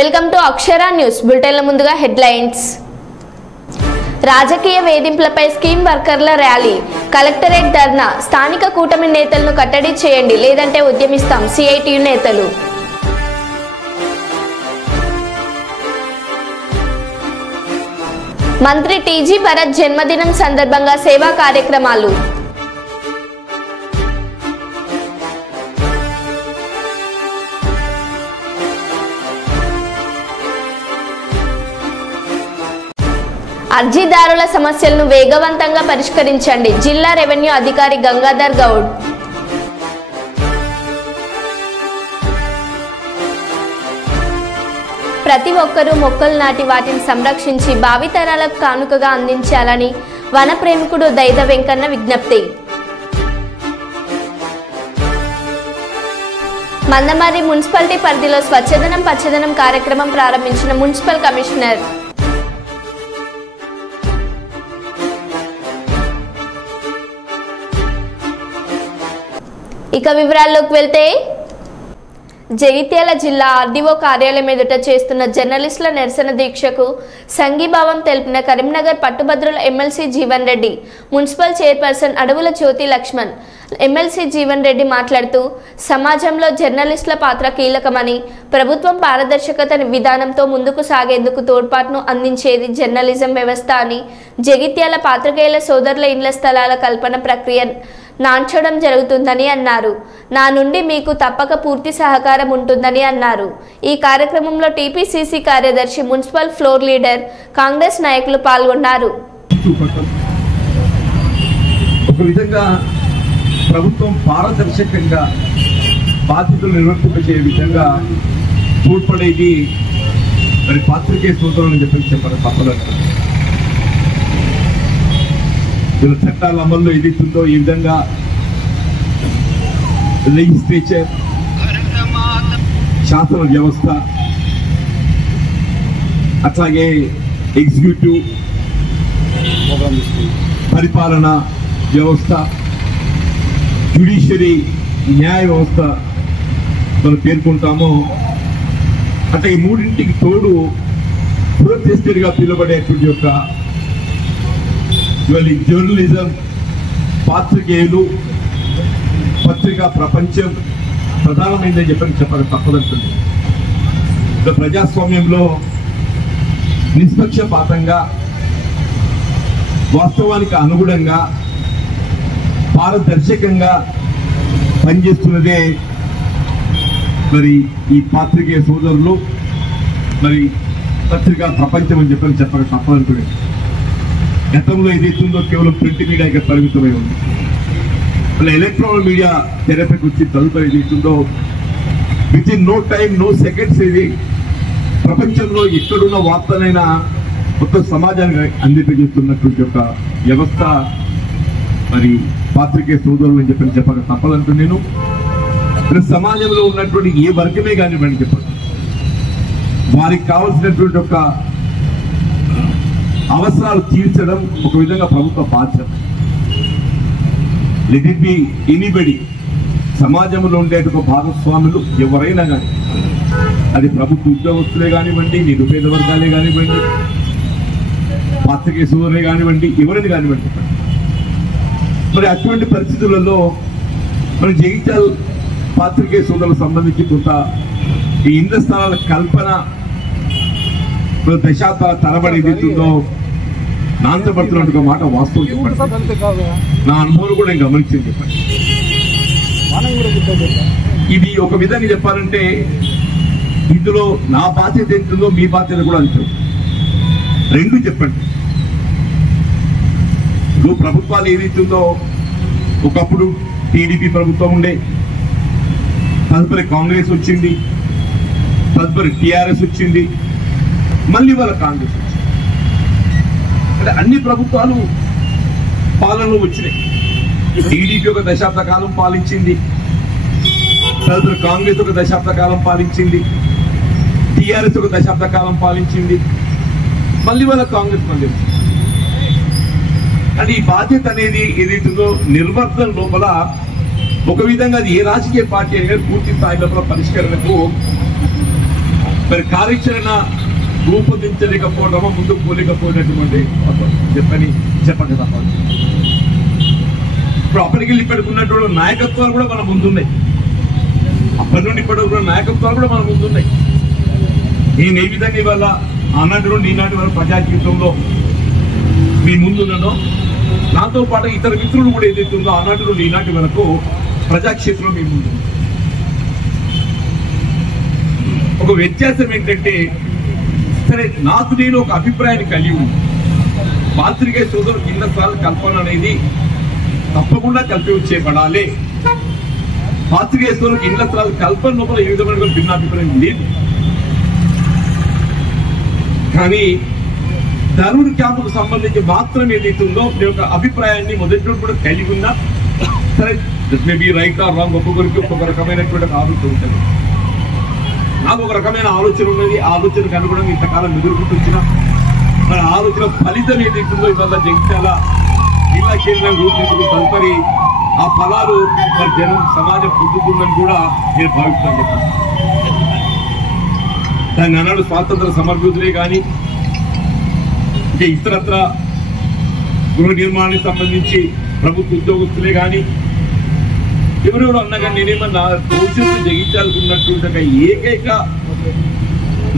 Welcome to Akshara news బులెటిన్ల ముందుగా headlines. రాజకీయ వేధింపులపై scheme వర్కర్ల ర్యాలీ, కలెక్టరేట్ ధర్నా, స్థానిక కూటమి నేతలను కట్టడి చేయండి లేదంటే ఉద్యమిస్తాం సిఐటియు నేతలు. మంత్రి టీజీ భరత్ జన్మదినం సందర్భంగా సేవా కార్యక్రమాలు. అర్జీదారుల సమస్యలను వేగవంతంగా పరిష్కరించండి, జిల్లా రెవెన్యూ అధికారి గంగాధర్ గౌడ్. ప్రతి ఒక్కరూ మొక్కలు నాటి వాటిని సంరక్షించి భావితరాలకు కానుకగా అందించాలని వన ప్రేమికుడు దైద వెంకన్న విజ్ఞప్తి. మందమర్రి మున్సిపాలిటీ పరిధిలో స్వచ్ఛదనం పచ్చదనం కార్యక్రమం ప్రారంభించిన మున్సిపల్ కమిషనర్. ఇక వివరాల్లోకి వెళ్తే, జగిత్యాల జిల్లా ఆర్డీఓ కార్యాలయం ఎదుట చేస్తున్న జర్నలిస్టుల నిరసన దీక్షకు సంఘీభావం తెలిపిన కరీంనగర్ పట్టుభద్రుల MLC Jeevan Reddy, municipal chairperson Adavula Jyothi Laxman. MLC Jeevan Reddy మాట్లాడుతూ, సమాజంలో జర్నలిస్టుల పాత్ర కీలకమని, ప్రభుత్వం పారదర్శకత విధానంతో ముందుకు సాగేందుకు తోడ్పాటును అందించేది జర్నలిజం వ్యవస్థ అని, జగిత్యాల పాత్రికేయుల సోదరుల ఇండ్ల స్థలాల కల్పన ప్రక్రియ నాంచడం జరుగుతుందని అన్నారు. నా నుండి మీకు తప్పక పూర్తి సహకారం ఉంటుందని అన్నారు. ఈ కార్యక్రమంలో టీపీసీసీ కార్యదర్శి, మున్సిపల్ ఫ్లోర్ లీడర్, కాంగ్రెస్ నాయకులు పాల్గొన్నారు. ఒక విధంగా ప్రభుత్వం పారదర్శకంగా బాధ్యతలు నిర్వర్తించే విధంగా తోడ్పడేది మరి పాత్రికేయ సోదరులని చెప్పాలి తప్పలేదు. వీళ్ళ చట్టాల అమల్లో ఏదైతుందో ఈ విధంగా లెజిస్లేచర్, శాసన వ్యవస్థ, అట్లాగే ఎగ్జిక్యూటివ్ పరిపాలన వ్యవస్థ, జ్యుడిషియరీ న్యాయ వ్యవస్థ మనం పేర్కొంటామో, అంటే ఈ మూడింటికి తోడు ప్రొటెస్టర్గా పిలువబడేటువంటి యొక్క జర్నలిజం, పాత్రికేయులు, పత్రికా ప్రపంచం ప్రధానమైందని చెప్పాలి తప్పదంటుంది. ప్రజాస్వామ్యంలో నిష్పక్షపాతంగా, వాస్తవానికి అనుగుణంగా, పారదర్శకంగా పనిచేస్తున్నదే మరి ఈ పాత్రికేయ సోదరులు, మరి పత్రికా ప్రపంచం అని చెప్పాలి తప్పదంటుంది. గతంలో ఏదైతుందో కేవలం ప్రింట్ మీడియాకి పరిమితమై ఉంది. అలా ఎలక్ట్రానిక్ మీడియా తెరపైకి వచ్చి తదుపరి ఏదైతుందో within no time no seconds ఇది ప్రపంచంలో ఎక్కడున్న వార్తలైనా మొత్తం సమాజానికి అందింపజేస్తున్నటువంటి యొక్క వ్యవస్థ మరి పాత్రికేయ సోదరులు అని చెప్పాలి తప్పదంటూ నేను సమాజంలో ఉన్నటువంటి ఏ వర్గమే కానివ్వండి చెప్పండి, వారికి కావాల్సినటువంటి ఒక అవసరాలు తీర్చడం ఒక విధంగా ప్రభుత్వ బాధ్యత. లెట్ ఇట్ బి ఎనీబడి, సమాజంలో ఉండేటువంటి భాగస్వాములు ఎవరైనా కానీ, అది ప్రభుత్వ ఉద్యోగస్తులే కానివ్వండి, నిరుపేద వర్గాలే కానివ్వండి, పాత్రికేయ సోదరులే కానివ్వండి, ఎవరైనా కానివ్వండి. మరి అటువంటి పరిస్థితులలో మన జగిత్యాల పాత్రికేయ సోదరులకు సంబంధించి కొంత ఈ ఇండ్ల స్థలాల కల్పన దశాబ్దాల తరబడి ఏదైతుందో నాంచబడుతున్నట్టుగా మాట వాస్తవం చెప్పండి. నా అనుభవం కూడా నేను గమనించింది చెప్పండి. ఇది ఒక విధంగా చెప్పాలంటే ఇందులో నా బాధ్యత ఎంతుందో మీ బాధ్యత కూడా అంతే. రెండు చెప్పండి. ఇప్పుడు ప్రభుత్వాలు ఏదైతుందో ఒకప్పుడు టీడీపీ ప్రభుత్వం ఉండే, తదుపరి కాంగ్రెస్ వచ్చింది, తదుపరి టీఆర్ఎస్ వచ్చింది, మళ్ళీ వాళ్ళ కాంగ్రెస్ వచ్చింది. అంటే అన్ని ప్రభుత్వాలు పాలనలో వచ్చినాయి. టీడీపీ ఒక దశాబ్ద కాలం పాలించింది, తదుపరి కాంగ్రెస్ ఒక దశాబ్ద కాలం పాలించింది, టీఆర్ఎస్ ఒక దశాబ్ద కాలం పాలించింది, మళ్ళీ వాళ్ళ కాంగ్రెస్ మళ్ళీ వచ్చింది. అంటే ఈ బాధ్యత అనేది ఏదైతుందో నిర్వర్తన లోపల ఒక విధంగా అది ఏ రాజకీయ పార్టీ అనేది పూర్తి స్థాయి లోపల పరిష్కరణకు మరి కార్యాచరణ రూపొందించలేకపోవడమో ముందుకు పోలేకపోయినటువంటి చెప్పక తప్పదు. ఇప్పుడు అప్పటికి ఇప్పటికి ఉన్నటువంటి నాయకత్వాలు కూడా మన ముందున్నాయి. అప్పటి నుండి ఇప్పటి వరకు నాయకత్వాలు కూడా మన ముందున్నాయి. నేను ఏ విధంగా ఇవాళ ఆనాటి నుండి ఈనాటి వరకు ప్రజా జీవితంలో మీ ముందున్నానో, నాతో పాటు ఇతర మిత్రులు కూడా ఏదైతే ఉందో ఆనాటి నుండి ఈనాటి వరకు ప్రజాక్షేత్రంలో మీ ముందు. ఒక వ్యత్యాసం ఏంటంటే, సరే నాకు నేను ఒక అభిప్రాయాన్ని కలిగి ఉంది. పాత్రికేయ సోదరులు కింద స్థాయి కల్పన అనేది తప్పకుండా కల్పించబడాలి. పాత్రికేయ సోదరులకు ఇళ్ల స్థలాల కల్పన లోపల ఏ విధమైన భిన్నాభిప్రాయం లేదు. కానీ ధర్మూర్ క్యాంపుకు సంబంధించి మాత్రం ఏదైతుందో నేను ఒక అభిప్రాయాన్ని మొదటి నుండి కూడా కలిగి ఉన్నా. సరే మేబీ రైట్ ఆర్ రాంగ్, ఒక్కొక్కరికి ఒక్కొక్క రకమైనటువంటి ఆలోచన ఉంటుంది. నాకు ఒక రకమైన ఆలోచన ఉన్నది. ఆలోచనకు అనుగుణంగా ఇంతకాలం ఎదుర్కొంటూ వచ్చిన మన ఆలోచన ఫలితం ఏదైతుందో ఇవాళ జగిత్యాల జిల్లా కేంద్రం రూపొందుకు తదుపరి ఆ ఫలాలు మరి జనం సమాజం పొందుతుందని కూడా నేను భావిస్తాను చెప్పాను. దాన్ని అన్నాడు స్వాతంత్ర సమర్పితులే కానీ ఇంకా ఇతరత్ర గృహ నిర్మాణానికి సంబంధించి ప్రభుత్వ ఉద్యోగస్తులే కానీ ఎవరెవరు అన్నా కానీ నేనేమన్నా భవిష్యత్తు జగించాలనుకున్నటువంటి ఏకైక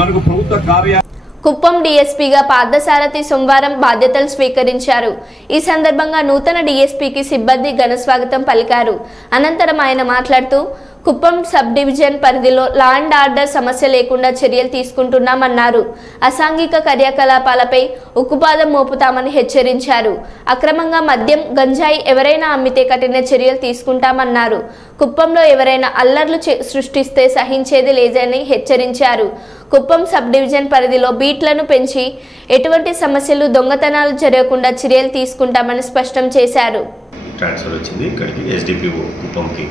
మనకు ప్రభుత్వ కార్యాలయం. కుప్పం డీఎస్పీగా పార్థసారథి సోమవారం బాధ్యతలు స్వీకరించారు. ఈ సందర్భంగా నూతన డీఎస్పీకి సిబ్బంది ఘన స్వాగతం పలికారు. అనంతరం ఆయన మాట్లాడుతూ కుప్పం సబ్ డివిజన్ పరిధిలో లా అండ్ ఆర్డర్ సమస్య లేకుండా చర్యలు తీసుకుంటున్నామన్నారు. అసాంఘిక కార్యకలాపాలపై ఉక్కుపాదం మోపుతామని హెచ్చరించారు. అక్రమంగా మద్యం, గంజాయి ఎవరైనా అమ్మితే కఠిన చర్యలు తీసుకుంటామన్నారు. కుప్పంలో ఎవరైనా అల్లర్లు సృష్టిస్తే సహించేది లేదని హెచ్చరించారు. కుప్పం సబ్ డివిజన్ పరిధిలో బీట్లను పెంచి ఎటువంటి సమస్యలు, దొంగతనాలు జరగకుండా చర్యలు తీసుకుంటామని స్పష్టం చేశారు. ట్రాన్స్ఫర్ వచ్చింది, ఇక్కడికి ఎస్డిపిఓ కుప్పంకి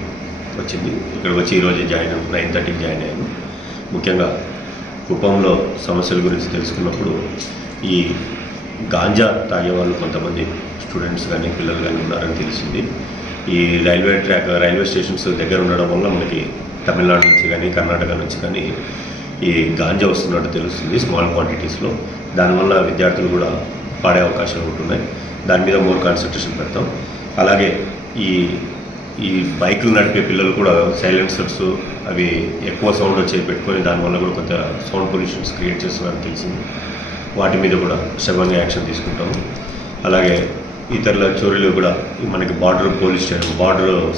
వచ్చింది. ఇక్కడికి వచ్చి ఈరోజు 9:30కి జాయిన్ అయ్యాను. ముఖ్యంగా కుప్పంలో సమస్యల గురించి తెలుసుకున్నప్పుడు ఈ గాంజా తాగే వాళ్ళు కొంతమంది స్టూడెంట్స్ కానీ పిల్లలు కానీ ఉన్నారని తెలిసింది. ఈ రైల్వే స్టేషన్స్ దగ్గర ఉండడం వల్ల మనకి తమిళనాడు నుంచి కానీ కర్ణాటక నుంచి కానీ ఈ గాంజా వస్తున్నట్టు తెలుస్తుంది స్మాల్ క్వాంటిటీస్లో. దానివల్ల విద్యార్థులు కూడా పాడే అవకాశాలు ఉంటున్నాయి. దాని మీద మోర్ కాన్సన్ట్రేషన్ పెడతాం. అలాగే ఈ బైకులు నడిపే పిల్లలు కూడా సైలెన్సర్స్ అవి ఎక్కువ సౌండ్ వచ్చేవి పెట్టుకొని దానివల్ల కూడా కొంత సౌండ్ పొల్యూషన్స్ క్రియేట్ చేస్తున్నారని తెలిసింది. వాటి మీద కూడా సగంగా యాక్షన్ తీసుకుంటాము. అలాగే ఇతరుల చోరీలు కూడా మనకి బార్డర్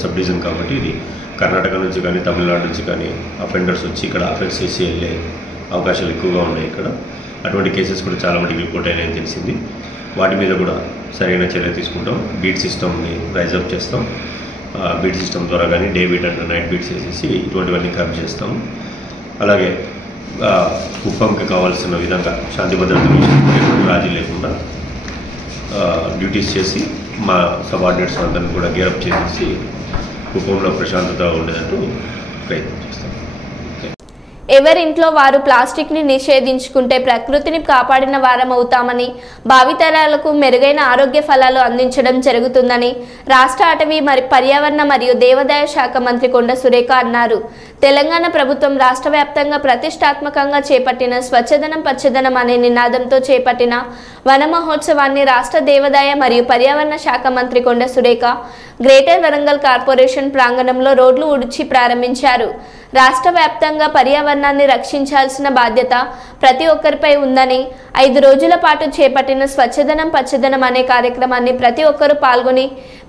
సబ్ డివిజన్ కాబట్టి ఇది కర్ణాటక నుంచి కానీ తమిళనాడు నుంచి కానీ అఫెండర్స్ వచ్చి ఇక్కడ అఫెన్స్ చేసి వెళ్ళే అవకాశాలు ఎక్కువగా ఉన్నాయి. ఇక్కడ అటువంటి కేసెస్ కూడా చాలా మటుకు రిపోర్ట్ అయినాయని తెలిసింది. వాటి మీద కూడా సరైన చర్య తీసుకుంటాం. బీట్ సిస్టమ్ని రైజ్ అప్ చేస్తాం. బీట్ సిస్టమ్ ద్వారా కానీ డే బీట్ అంటే నైట్ బీట్స్ వేసేసి ఇటువంటివన్నీ కవర్ చేస్తాము. అలాగే కుప్పంకి కావాల్సిన విధంగా శాంతి భద్రతలు రాజీ లేకుండా డ్యూటీస్ చేసి మా సబార్డినేట్స్ అందరిని కూడా గేరప్ చేసేసి కుప్పంలో ప్రశాంతత ఉండేటట్టు ప్రయత్నం చేస్తాం. ఎవరింట్లో వారు ప్లాస్టిక్ ని నిషేధించుకుంటే ప్రకృతిని కాపాడిన వారం అవుతామని, భావితరాలకు మెరుగైన ఆరోగ్య ఫలాలు అందించడం జరుగుతుందని రాష్ట్ర అటవీ పర్యావరణ మరియు దేవాదాయ శాఖ మంత్రి కొండ సురేఖ అన్నారు. తెలంగాణ ప్రభుత్వం రాష్ట్ర వ్యాప్తంగా ప్రతిష్టాత్మకంగా చేపట్టిన స్వచ్ఛదనం పచ్చదనం అనే నినాదంతో చేపట్టిన వన మహోత్సవాన్ని రాష్ట్ర దేవాదాయ మరియు పర్యావరణ శాఖ మంత్రి కొండ సురేఖ గ్రేటర్ వరంగల్ కార్పొరేషన్ ప్రాంగణంలో రోడ్లు ఉడిచి ప్రారంభించారు. రాష్ట్ర వ్యాప్తంగా పర్యావరణాన్ని రక్షించాల్సిన బాధ్యత ప్రతి ఒక్కరిపై ఉందని, 5 రోజుల పాటు చేపట్టిన స్వచ్ఛదనం పచ్చదనం అనే కార్యక్రమాన్ని ప్రతి ఒక్కరూ పాల్గొని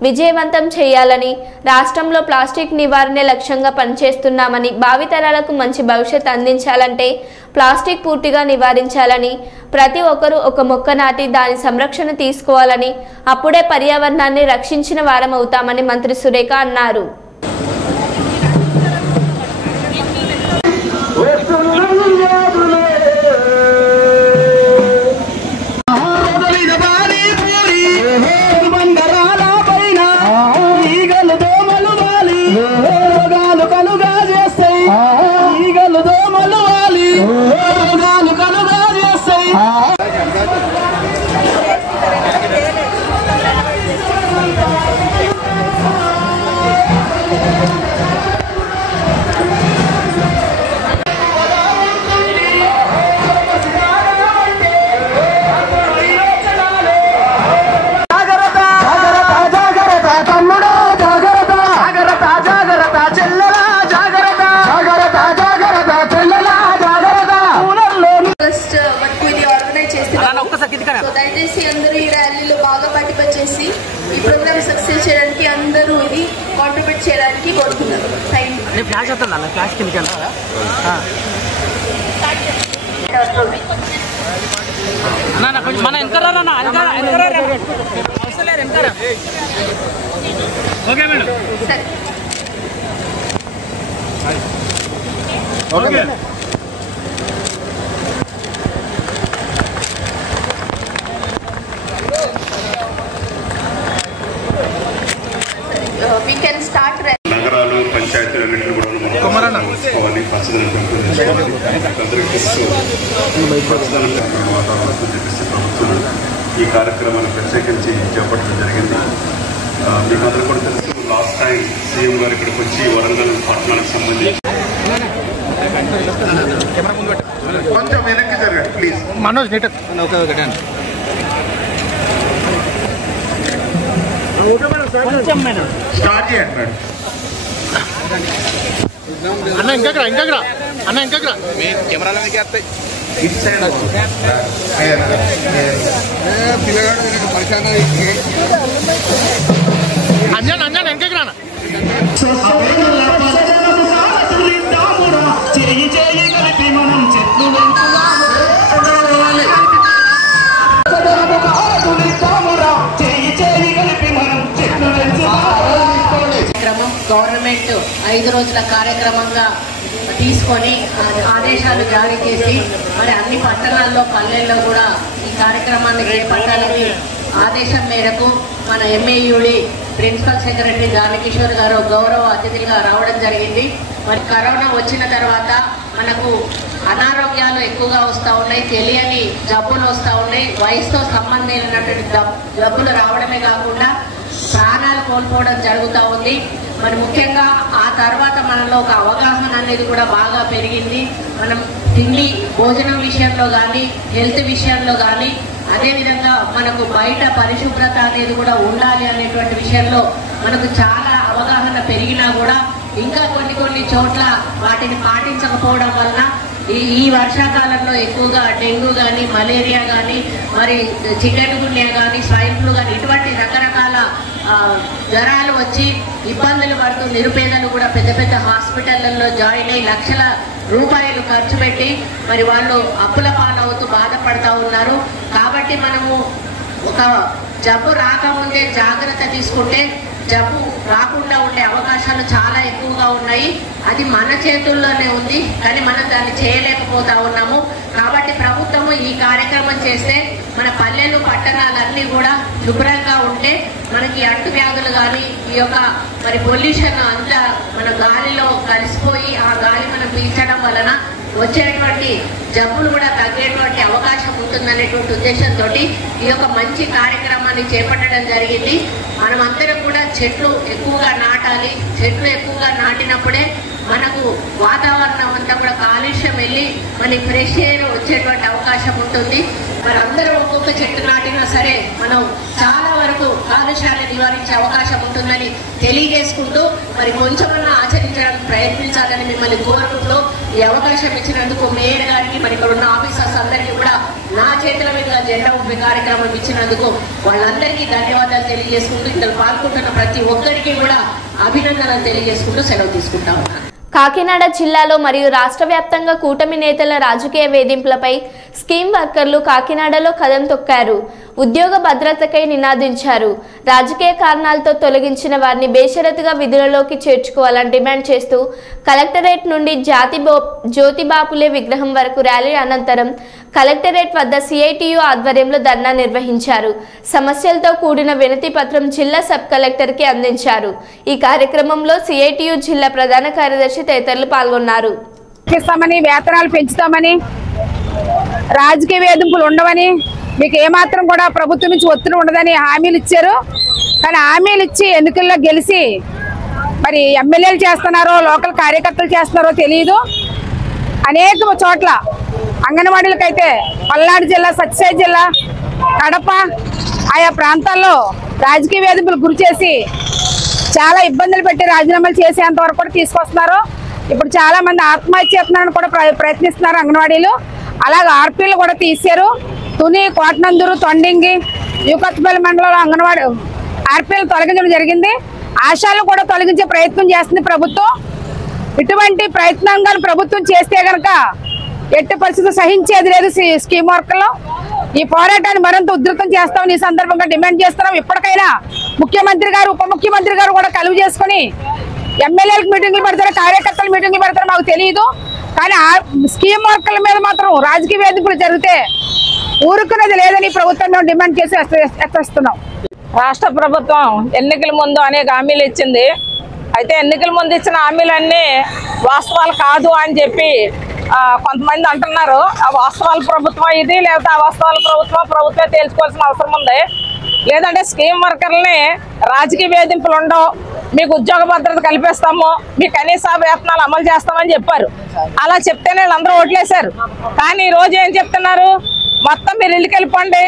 విజయవంతం చేయాలని, రాష్ట్రంలో ప్లాస్టిక్ నివారణే లక్ష్యంగా పనిచేస్తున్నామని, భావితరాలకు మంచి భవిష్యత్ అందించాలంటే ప్లాస్టిక్ పూర్తిగా నివారించాలని, ప్రతి ఒక్కరూ ఒక మొక్క నాటి దాని సంరక్షణ తీసుకోవాలని, అప్పుడే పర్యావరణాన్ని రక్షించిన వారం అవుతామని మంత్రి సురేఖ అన్నారు. అందరూ ఈ ర్యాలీలో బాగా పార్టిసిపేట్ చేసి ఈ ప్రోగ్రామ్ సక్సెస్ చేయడానికి అందరూ ఇది కాంట్రిబ్యూట్ చేయడానికి కోరుతున్నాను. Thank you. We can start. నగరాలు పంచాయతీలన్నింటినీ కూడా మనం చూసుకోవాలి. పచ్చదనం పెంపొందించుకోవాలి. వాతావరణంతో చెప్పేసి ప్రభుత్వం ఈ కార్యక్రమాన్ని ప్రత్యేకించి చేపట్టడం జరిగింది. మీకు అందరూ కూడా తెలుసు, లాస్ట్ టైం సీఎం గారు ఇక్కడికి వచ్చి వరంగల్ పట్టణానికి సంబంధించి కొంచెం వెనక్కి జరగండి ప్లీజ్. మనోజ్ స్టార్ట్ చేయండి మేడం. అన్న ఇంకా అన్న ఇంకా కెమెరాల మీద వస్తాయి. అంజన్ ఇంకా గవర్నమెంట్ 5 రోజుల కార్యక్రమంగా తీసుకొని ఆదేశాలు జారీ చేసి మరి అన్ని పట్టణాల్లో పల్లెల్లో కూడా ఈ కార్యక్రమాన్ని చేపట్టాలని ఆదేశం మేరకు మన ఎంఏయుడి ప్రిన్సిపల్ సెక్రటరీ దానకిషోర్ గారు గౌరవ అతిథిగా రావడం జరిగింది. మరి కరోనా వచ్చిన తర్వాత మనకు అనారోగ్యాలు ఎక్కువగా వస్తూ ఉన్నాయి, తెలియని జబ్బులు వస్తూ ఉన్నాయి. వయసుతో సంబంధం లేనటువంటి జబ్బులు రావడమే కాకుండా ప్రాణాలు కోల్పోవడం జరుగుతూ ఉంది. మరి ముఖ్యంగా ఆ తర్వాత మనలో ఒక అవగాహన అనేది కూడా బాగా పెరిగింది. మనం తిండి భోజనం విషయంలో కానీ హెల్త్ విషయంలో కానీ అదేవిధంగా మనకు బయట పరిశుభ్రత అనేది కూడా ఉండాలి అనేటువంటి విషయంలో మనకు చాలా అవగాహన పెరిగినా కూడా ఇంకా కొన్ని చోట్ల వాటిని పాటించకపోవడం వలన ఈ వర్షాకాలంలో ఎక్కువగా డెంగ్యూ కానీ మలేరియా కానీ మరి చికెన్ గున్యా కానీ స్వైన్ ఫ్లూ కానీ ఇటువంటి రకరకాల జ్వరాలు వచ్చి ఇబ్బందులు పడుతూ నిరుపేదలు కూడా పెద్ద హాస్పిటళ్లలో జాయిన్ అయ్యి లక్షల రూపాయలు ఖర్చు పెట్టి మరి వాళ్ళు అప్పుల పాలవుతూ బాధపడతా ఉన్నారు. కాబట్టి మనము ఒక జబ్బు రాకముందే జాగ్రత్త తీసుకుంటే జబ్బు రాకుండా ఉండే అవకాశాలు చాలా ఎక్కువగా ఉన్నాయి. అది మన చేతుల్లోనే ఉంది, కానీ మనం దాన్ని చేయలేకపోతా ఉన్నాము. కాబట్టి ప్రభుత్వము ఈ కార్యక్రమం చేస్తే మన పల్లెలు పట్టణాలన్నీ కూడా శుభ్రంగా ఉంటే మనకి అంటు వ్యాధులు కానీ ఈ యొక్క మరి పొల్యూషన్ అంతా మన గాలిలో కలిసిపోయి ఆ గాలి మనం పీల్చడం వలన వచ్చేటువంటి జబ్బులు కూడా తగ్గేటువంటి అవకాశం ఉంటుందనేటువంటి ఉద్దేశంతో ఈ యొక్క మంచి కార్యక్రమాన్ని చేపట్టడం జరిగింది. మనమందరం కూడా చెట్లు ఎక్కువగా నాటాలి. చెట్లు ఎక్కువగా నాటినప్పుడే మనకు వాతావరణం అంతా కూడా కాలుష్యం వెళ్ళి మనకి ఫ్రెష్ ఎయిర్ వచ్చేటువంటి అవకాశం ఉంటుంది. మరి అందరూ ఒక్కొక్క చెట్టు నాటినా సరే మనం చాలా వరకు కాలుష్యాన్ని నివారించే అవకాశం ఉంటుందని తెలియజేసుకుంటూ మరి కొంచెమన్నా ఆచరించడానికి ప్రయత్నించాలని మిమ్మల్ని కోరుకుంటూ ఈ అవకాశం ఇచ్చినందుకు మేయర్ గారికి మరి ఇక్కడ ఉన్న ఆఫీసర్స్ అందరికీ కూడా నా చేతుల మీద జెండా ఊపే కార్యక్రమం ఇచ్చినందుకు వాళ్ళందరికీ ధన్యవాదాలు తెలియజేసుకుంటూ ఇందులో పాల్గొంటున్న ప్రతి ఒక్కరికి కూడా అభినందనలు తెలియజేసుకుంటూ సెలవు తీసుకుంటా ఉన్నాను. కాకినాడ జిల్లాలో మరియు రాష్ట్ర వ్యాప్తంగా కూటమి నేతల రాజకీయ వేధింపులపై స్కీమ్ వర్కర్లు కాకినాడలో కదం తొక్కారు. ఉద్యోగ భద్రతకై నినాదించారు. రాజకీయ కారణాలతో తొలగించిన వారిని బేషరతుగా విధులలోకి చేర్చుకోవాలని డిమాండ్ చేస్తూ కలెక్టరేట్ నుండి జ్యోతిబాపులే విగ్రహం వరకు ర్యాలీ అనంతరం కలెక్టరేట్ వద్ద సిఐటియు ఆధ్వర్యంలో ధర్నా నిర్వహించారు. సమస్యలతో కూడిన వినతి పత్రం జిల్లా సబ్ కలెక్టర్కి అందించారు. ఈ కార్యక్రమంలో సిఐటియు జిల్లా ప్రధాన కార్యదర్శి తదితరులు పాల్గొన్నారు. వేతనాలు పెంచుతామని, రాజకీయ వేధింపులు ఉండవని, మీకు ఏమాత్రం కూడా ప్రభుత్వం నుంచి ఒత్తిడి ఉండదని హామీలు ఇచ్చారు. కానీ హామీలు ఇచ్చి ఎన్నికల్లో గెలిచి మరి ఎమ్మెల్యేలు చేస్తున్నారో లోకల్ కార్యకర్తలు చేస్తున్నారో తెలియదు. అనేక చోట్ల అంగన్వాడీలకైతే పల్నాడు జిల్లా, సత్యసాయి జిల్లా, కడప ఆయా ప్రాంతాల్లో రాజకీయ వేధింపులు గురి చేసి చాలా ఇబ్బందులు పెట్టి రాజీనామాలు చేసేంత వరకు కూడా తీసుకొస్తున్నారు. ఇప్పుడు చాలా మంది ఆత్మహత్య చేస్తున్నారని కూడా ప్రయత్నిస్తున్నారు అంగన్వాడీలు. అలాగే ఆర్పీలు కూడా తీశారు. తుని, కోటనందూరు, తొండింగి యూకత్పల్లి మండలంలో అంగన్వాడీ ఆర్పీలు తొలగించడం జరిగింది. ఆశాలను కూడా తొలగించే ప్రయత్నం చేస్తుంది ప్రభుత్వం. ఇటువంటి ప్రయత్నంగా ప్రభుత్వం చేస్తే కనుక ఎట్టి పరిస్థితి సహించేది లేదు. స్కీమ్ వర్క్లో ఈ పోరాటాన్ని మరింత ఉధృతం చేస్తామని ఈ సందర్భంగా డిమాండ్ చేస్తున్నాం. ఇప్పటికైనా ముఖ్యమంత్రి గారు, ఉప ముఖ్యమంత్రి గారు కూడా కలువ చేసుకుని ఎమ్మెల్యేలకు మీటింగ్లు పెడతారు, కార్యకర్తలు మీటింగ్లు పెడతారు మాకు తెలియదు. కానీ ఆ స్కీమ్ వర్క్ల మీద మాత్రం రాజకీయ వేధింపులు జరిగితే ఊరుకునేది లేదని ప్రభుత్వం మేము డిమాండ్ చేసి హెచ్చరిస్తున్నాం. రాష్ట్ర ప్రభుత్వం ఎన్నికల ముందు అనేక హామీలు ఇచ్చింది. అయితే ఎన్నికల ముందు ఇచ్చిన హామీలన్నీ వాస్తవాలు కాదు అని చెప్పి కొంతమంది అంటున్నారు. ఆ వాస్తవాల ప్రభుత్వం ఇది, లేకపోతే ఆ వాస్తవాల ప్రభుత్వమే తేల్చుకోవాల్సిన అవసరం ఉంది. లేదంటే స్కీమ్ వర్కర్లని రాజకీయ వేధింపులు ఉండవు, మీకు ఉద్యోగ భద్రత కల్పిస్తాము, మీ కనీస వేతనాలు అమలు చేస్తామని చెప్పారు. అలా చెప్తేనే వీళ్ళందరూ ఓట్లేశారు. కానీ ఈరోజు ఏం చెప్తున్నారు, మొత్తం మీరు ఇల్లుకి వెళ్ళిపోండి,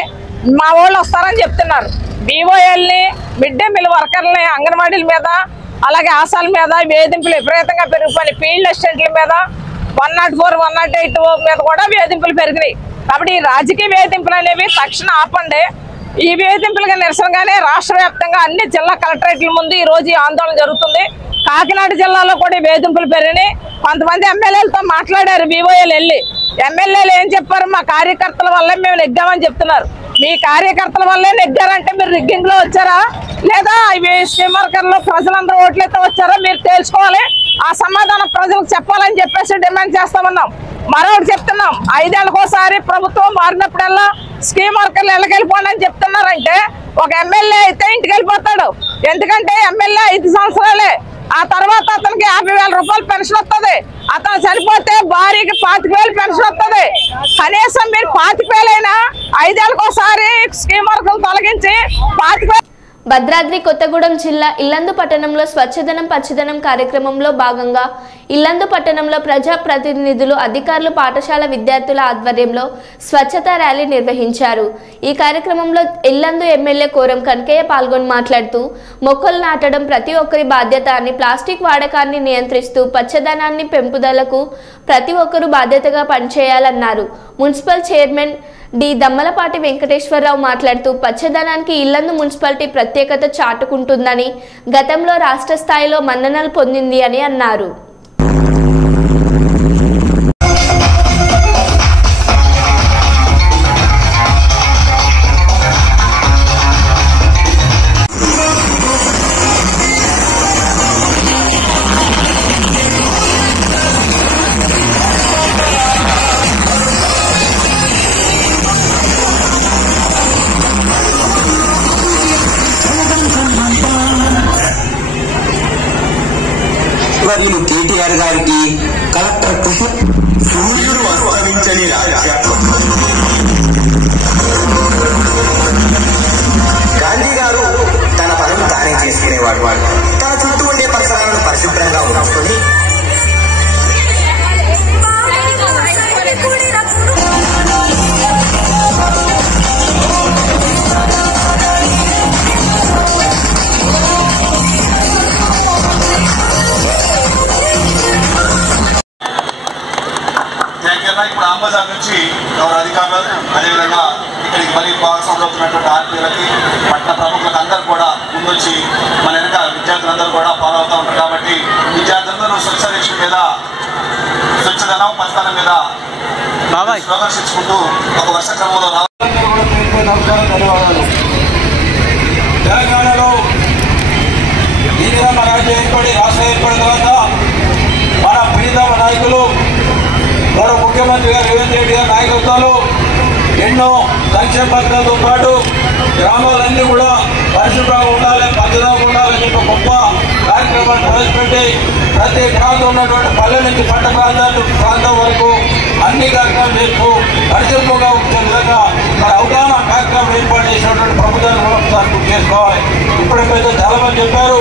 మా వాళ్ళు వస్తారని చెప్తున్నారు. బీఓఎల్ని, మిడ్ డే మీల్ వర్కర్లని, అంగన్వాడీల మీద, అలాగే ఆశాల మీద వేధింపులు విపరీతంగా పెరిగిపోయినాయి. ఫీల్డ్ అసిస్టెంట్ల మీద 104, 108 మీద కూడా వేధింపులు పెరిగినాయి. కాబట్టి ఈ రాజకీయ వేధింపులు అనేవి తక్షణ ఆపండి. ఈ వేధింపులుగా నిరసనగానే రాష్ట్ర వ్యాప్తంగా అన్ని జిల్లా కలెక్టరేట్ల ముందు ఈ రోజు ఆందోళన జరుగుతుంది. కాకినాడ జిల్లాలో కూడా వేధింపులు పెరిగినాయి. కొంతమంది ఎమ్మెల్యేలతో మాట్లాడారు బీఓఎల్ వెళ్ళి. ఎమ్మెల్యేలు ఏం చెప్పారు, మా కార్యకర్తల వల్లే మేము నెగ్గామని చెప్తున్నారు. మీ కార్యకర్తల వల్లే నెగ్గారంటే మీరు రిగ్గింగ్ లో వచ్చారా, లేదా ఇవి స్కీమ్ వర్కర్లు ప్రజలందరూ ఓట్లయితే వచ్చారా మీరు తేల్చుకోవాలి. ఆ సమాధానం ప్రజలకు చెప్పాలని చెప్పేసి డిమాండ్ చేస్తామన్నాం. మరొకటి చెప్తున్నాం, 5 ఏళ్ళకోసారి ప్రభుత్వం మారినప్పుడల్లా స్కీమ్ వర్కర్లు ఎళ్ళకెళ్ళిపోండి అని చెప్తున్నారంటే ఒక ఎమ్మెల్యే అయితే ఇంటికి వెళ్ళిపోతాడు. ఎందుకంటే ఎమ్మెల్యే 5 సంవత్సరాలే. ఆ తర్వాత అతనికి 50,000 రూపాయలు పెన్షన్ వస్తుంది. అతను చనిపోతే భార్యకి 25,000 పెన్షన్ వస్తుంది. కనీసం మీరు 25,000 5 ఏళ్ళకోసారి స్కీమ్ వర్కర్లు తొలగించి 25,000. భద్రాద్రి కొత్తగూడెం జిల్లా ఇల్లందు పట్టణంలో స్వచ్ఛదనం పచ్చదనం కార్యక్రమంలో భాగంగా ఇల్లందు పట్టణంలో ప్రజాప్రతినిధులు, అధికారులు, పాఠశాల విద్యార్థుల ఆధ్వర్యంలో స్వచ్ఛతా ర్యాలీ నిర్వహించారు. ఈ కార్యక్రమంలో ఇల్లందు ఎమ్మెల్యే కోరం కనకయ్య పాల్గొని మాట్లాడుతూ, మొక్కలు నాటడం ప్రతి ఒక్కరి బాధ్యత అని, ప్లాస్టిక్ వాడకాన్ని నియంత్రిస్తూ పచ్చదనాన్ని పెంపుదలకు ప్రతి ఒక్కరూ బాధ్యతగా పనిచేయాలన్నారు. Municipal chairman D Dammalapati Venkateswararao మాట్లాడుతూ, పచ్చదనానికి ఇల్లందు మున్సిపాలిటీ ప్రత్యేకత చాటుకుంటుందని, గతంలో రాష్ట్ర స్థాయిలో మన్ననలు పొందింది అని అన్నారు. వర్యులు కేటీఆర్ గారికి కలెక్టర్ సూర్యుడు అస్తమించని రాజ్యం. గాంధీ గారు తన పనులు తానే చేసుకునేవాడు. తన చుట్టూ ఉండే పరిసరాలను పరిశుభ్రంగా ఉంచుకొని ఇప్పుడు ఆంబజార్ నుంచి గౌరవ అధికారులు, అదేవిధంగా ఇక్కడికి మళ్ళీ భాగస్వాములు అవుతున్నటువంటి ఆర్పీలకి, పట్టణ ప్రముఖులకు అందరూ కూడా ముందొచ్చి మన వెనక విద్యార్థులందరూ కూడా ఫాలో అవుతూ ఉంటారు. కాబట్టి విద్యార్థులందరూ స్వచ్ఛ రక్షణ మీద, స్వచ్ఛదనం పచ్చదనం మీద ప్రదర్శించుకుంటూ ఒక వర్ష క్రమంలో ధన్యవాదాలు. తెలంగాణలో ఈ విధంగా రాష్ట్రం ఏర్పడిన తర్వాత మన ప్రీతమ నాయకులు గౌరవ ముఖ్యమంత్రి గారు రేవంత్ రెడ్డి గారి నాయకత్వంలో ఎన్నో సంక్షేమ పథకాలతో పాటు గ్రామాలన్నీ కూడా పరిశుభ్రంగా ఉండాలి, పచ్చదనంగా ఉండాలని చెప్పి గొప్ప కార్యక్రమాన్ని ప్రవేశపెట్టి ప్రతి ప్రాంతం ఉన్నటువంటి పల్లె నుంచి పట్ట ప్రాంతం వరకు అన్ని కార్యక్రమాలు చేస్తూ పరిశుభ్రంగా ఉంచే విధంగా మరి అవగాహన కార్యక్రమం ఏర్పాటు చేసినటువంటి ప్రభుత్వాన్ని కూడా ఒకసారి గుర్తు చేసుకోవాలి. ఇప్పటికైతే చాలా మంది చెప్పారు,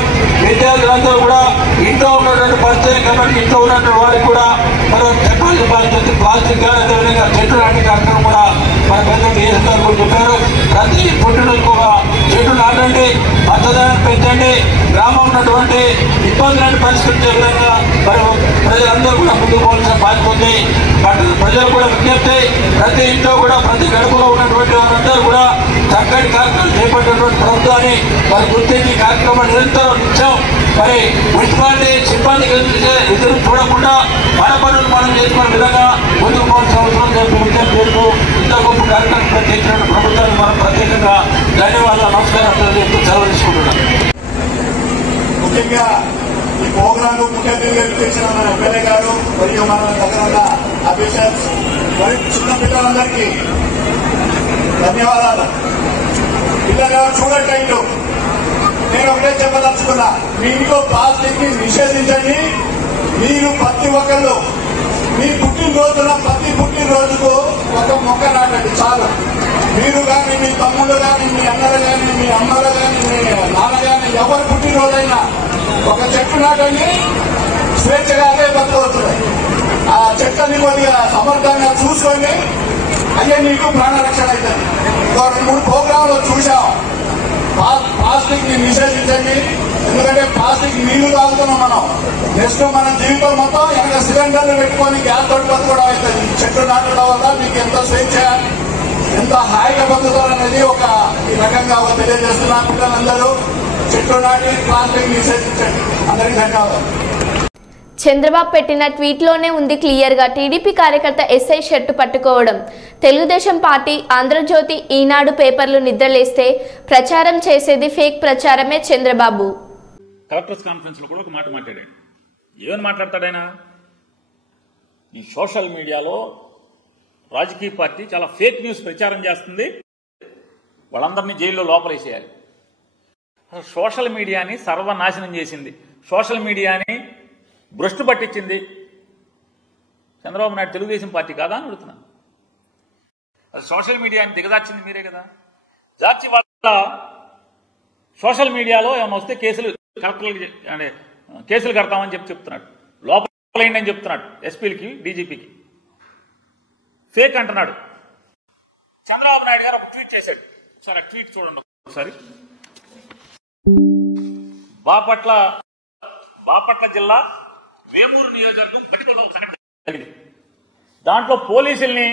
విద్యార్థులందరూ కూడా ఇంట్లో ఉన్నటువంటి పరిస్థితి కాబట్టి ఇంట్లో ఉన్నటువంటి వారికి కూడా మనం టెక్నాలజీ బాధ్యత ప్లాస్టిక్ అదేవిధంగా చెట్లు నాటి కార్యక్రమం కూడా మన పెద్దలు చేస్తారు కూడా చెప్పారు. ప్రతి పుట్టినరోజు కూడా చెట్లు నాటండి, పచ్చదనాన్ని పెంచండి, గ్రామం ఉన్నటువంటి ఇబ్బందులను పరిష్కరించే విధంగా మరి ప్రజలందరూ కూడా ముందుకు పోవాల్సిన బాధ్యత ఉంది. ప్రజలు కూడా విజ్ఞప్తి, ప్రతి ఇంట్లో కూడా ప్రతి గడపలో ఉన్నటువంటి వారందరూ కూడా చక్కటి కార్యక్రమం చేపట్టినటువంటి ప్రభుత్వాన్ని మరి గుర్తించి కార్యక్రమం నిత్యం మరి మున్సిపాలిటీ సిబ్బంది ఎదురు చూడకుండా మన పనులు మనం చేసుకునే విధంగా ముందుకు పోవాల్సిన అవసరం విజ్ఞప్తి చేస్తూ ఇంత గొప్ప కార్యక్రమం చేసిన ప్రభుత్వాన్ని మనం ప్రత్యేకంగా ధన్యవాదాలు నమస్కారం చేస్తూ సెలవు తీసుకుంటున్నాం. ముఖ్యంగా ఈ ప్రోగ్రామ్ ముఖ్య అతిథిగా చేసిన మన ఎమ్మెల్యే గారు మరియు మన దగ్గర ఉన్న అఫీషియల్స్ మరియు చిన్న పిల్లలందరికీ ధన్యవాదాలు. పిల్లలు చూడండి, నేను ఒకటే చెప్పదలుచుకున్నా, మీ ఇంట్లో ప్లాస్టిక్ ని నిషేధించండి. మీరు ప్రతి ఒక్కళ్ళు మీ పుట్టినరోజున ప్రతి పుట్టినరోజుకు ఒక మొక్క నాటండి చాలు. మీరు కానీ మీ తమ్ముడు కానీ మీ అన్నలు కానీ మీ అమ్మలు కానీ మీ నాన్న కానీ ఎవరు పుట్టినరోజైనా ఒక చెట్టు నాటండి. స్వేచ్ఛగా అదే బతుకుతున్నాయి. ఆ చెట్లని కొద్దిగా సమర్థంగా చూసుకోండి, అయ్యే మీకు ప్రాణరక్షణ అవుతుంది. 2-3 ప్రోగ్రాంలు చూసాం. ప్లాస్టిక్ ని నిషేధించండి, ఎందుకంటే ప్లాస్టిక్ నీళ్లు తాగుతున్నాం మనం. నెక్స్ట్ మన జీవితం మొత్తం వెనక సిలిండర్లు పెట్టుకొని గ్యాస్ తోటి బతుకోవడం అవుతుంది. చెట్లు నాటడం వల్ల మీకు ఎంత స్వేచ్ఛ, ఎంత హాయిగా బతుకుతారనేది ఈ రకంగా తెలియజేస్తున్నా. పిల్లలందరూ చెట్లు నాటి ప్లాస్టిక్ నిషేధించండి. అందరికీ ధన్యవాదాలు. చంద్రబాబు పెట్టిన ట్వీట్లోనే ఉంది క్లియర్గా. టీడీపీ కార్యకర్త ఎస్ఐ షర్టు పట్టుకోవడం. తెలుగుదేశం పార్టీ, ఆంధ్రజ్యోతి, ఈనాడు పేపర్లు నిద్రలేస్తే ప్రచారం చేసేది ఫేక్ ప్రచారమే చంద్రబాబు. కలెక్టర్స్ కాన్ఫరెన్స్ లో కూడా ఒక మాట మాట్లాడాడు. ఏమని మాట్లాడతాడైనా? ఈ సోషల్ మీడియాలో రాజకీయ పార్టీ చాలా ఫేక్ న్యూస్ ప్రచారం చేస్తుంది, వాళ్ళందరినీ జైల్లో లోపలేసేయాలి. సోషల్ మీడియాని సర్వనాశనం చేసింది, సోషల్ మీడియాని భ్రష్టు పట్టించింది చంద్రబాబు నాయుడు తెలుగుదేశం పార్టీ కాదా అని అడుగుతున్నాను. అది సోషల్ మీడియాని దిగదార్చింది మీరే కదా. జార్చి వాళ్ళ సోషల్ మీడియాలో ఏమైనా వస్తే కేసులు కలెక్టర్లకి అంటే కేసులు కడతామని చెప్తున్నాడు, లోపలేండి అని చెప్తున్నాడు ఎస్పీలకి, డీజీపీకి. ఫేక్ అంటున్నాడు. చంద్రబాబు నాయుడు గారు ఒక ట్వీట్ చేశాడు, ఒకసారి ఆ ట్వీట్ చూడండి ఒకసారి. బాపట్ల జిల్లా వేమూరు నియోజకవర్గం బటికల్లో జరిగింది. దాంట్లో పోలీసుల్ని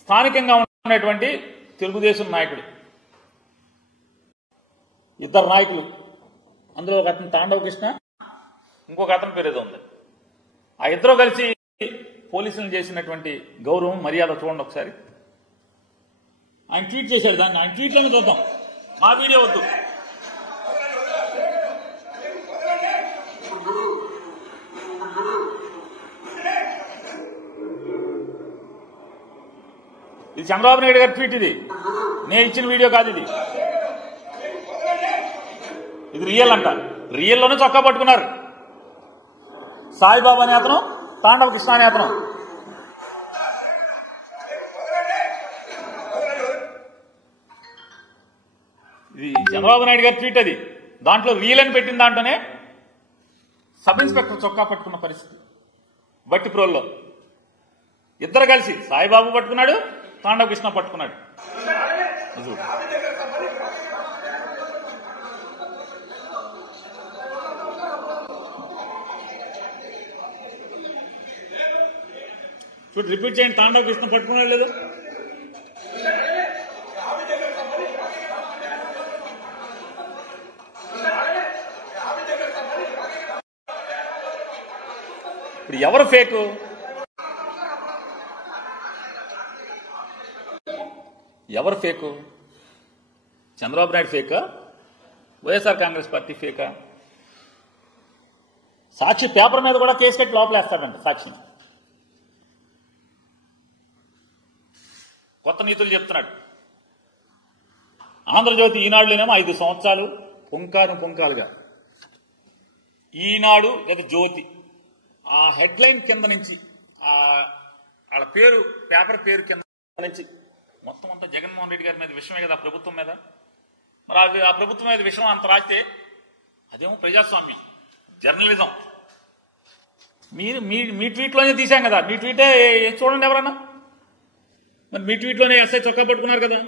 స్థానికంగా ఉన్నటువంటి తెలుగుదేశం నాయకుడు, ఇద్దరు నాయకులు, అందులో ఒక అతను తాండవ కృష్ణ, ఇంకొక అతని పేరు ఏదో ఉంది, ఆ ఇద్దరు కలిసి పోలీసులను చేసినటువంటి గౌరవం మర్యాద చూడండి ఒకసారి. ఆయన ట్వీట్ చేశాడు, దాన్ని ఆయన ట్వీట్లోనే చూద్దాం, మా వీడియో వద్దు. ఇది చంద్రబాబు నాయుడు గారి ట్వీట్, ఇది నేను ఇచ్చిన వీడియో కాదు, ఇది రియల్ అంట. రియల్లోనే చొక్కా పట్టుకున్నారు సాయిబాబా అనే అతను, తాండవ కృష్ణ అనే అతను. ఇది చంద్రబాబు నాయుడు గారి ట్వీట్, అది దాంట్లో రియల్ అని పెట్టిన దాంట్లోనే సబ్ ఇన్స్పెక్టర్ చొక్కా పట్టుకున్న పరిస్థితి బట్టి ప్రోల్లో. ఇద్దరు కలిసి సాయిబాబు పట్టుకున్నాడు, తాండవ కృష్ణ పట్టుకున్నాడు. చూడు, రిపీట్ చేయండి, తాండవ కృష్ణ పట్టుకున్నాడు లేదు. ఇప్పుడు ఎవరు ఫేకు? ఎవరు ఫేకు? చంద్రబాబు నాయుడు ఫేకా? వైఎస్ఆర్ కాంగ్రెస్ పార్టీ ఫేకా? సాక్షి పేపర్ మీద కూడా కేసు కట్టి లోపలేస్తాడంట సాక్షి. కొత్త నీతులు చెప్తున్నాడు. ఆంధ్రజ్యోతి, ఈనాడులోనేమో 5 సంవత్సరాలు పుంకాలుగా. ఈనాడు లేదా జ్యోతి ఆ హెడ్లైన్ కింద నుంచి వాళ్ళ పేరు, పేపర్ పేరు కింద నుంచి మొత్తం అంతా జగన్మోహన్ రెడ్డి గారి మీద విషయమే కదా, ప్రభుత్వం మీద. మరి అది ఆ ప్రభుత్వం మీద విషయం అంత రాస్తే అదేమో ప్రజాస్వామ్యం, జర్నలిజం. మీ ట్వీట్లోనే తీసాం కదా, మీ ట్వీటే చూడండి ఎవరన్నా. మరి మీ ట్వీట్లోనే ఎస్ఐ చొక్కా పట్టుకున్నారు కదా.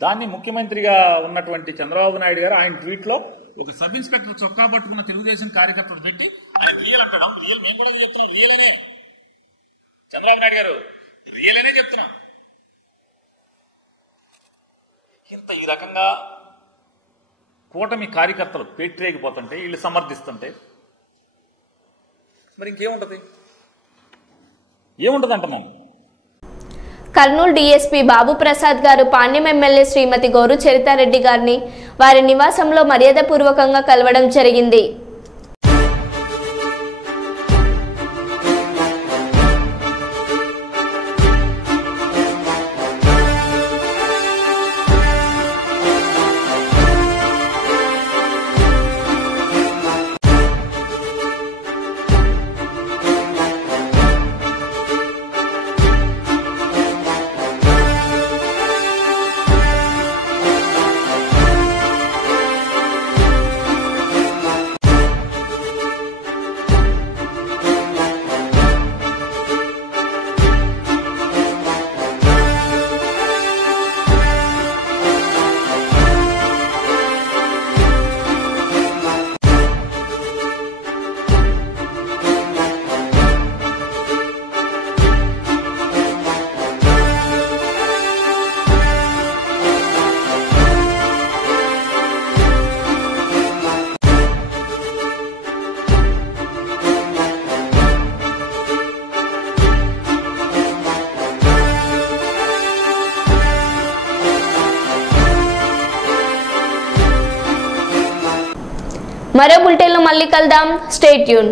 దాన్ని ముఖ్యమంత్రిగా ఉన్నటువంటి చంద్రబాబు నాయుడు గారు ఆయన ట్వీట్లో ఒక సబ్ ఇన్స్పెక్టర్ చొక్కా పట్టుకున్న తెలుగుదేశం కార్యకర్తలు పెట్టి ఆయన రియల్ అంటాడు. రియల్, మేము కూడా చెప్తున్నాం రియల్ అనే. చంద్రబాబు నాయుడు గారు రియల్ అనే చెప్తున్నాం. ఇంత ఈ రకంగా కూటమి కార్యకర్తలు పెట్టిరేగిపోతుంటే వీళ్ళు సమర్థిస్తుంటే మరి ఇంకేముంటుంది? ఏముంటుంది అంటున్నాను. కర్నూలు డీఎస్పీ బాబు ప్రసాద్ గారు పాణ్యం ఎమ్మెల్యే శ్రీమతి గౌరు చరితారెడ్డి గారిని వారి నివాసంలో మర్యాదపూర్వకంగా కలవడం జరిగింది. మరో బులెటిన్లో మళ్ళీ కలుద్దాం. Stay tune.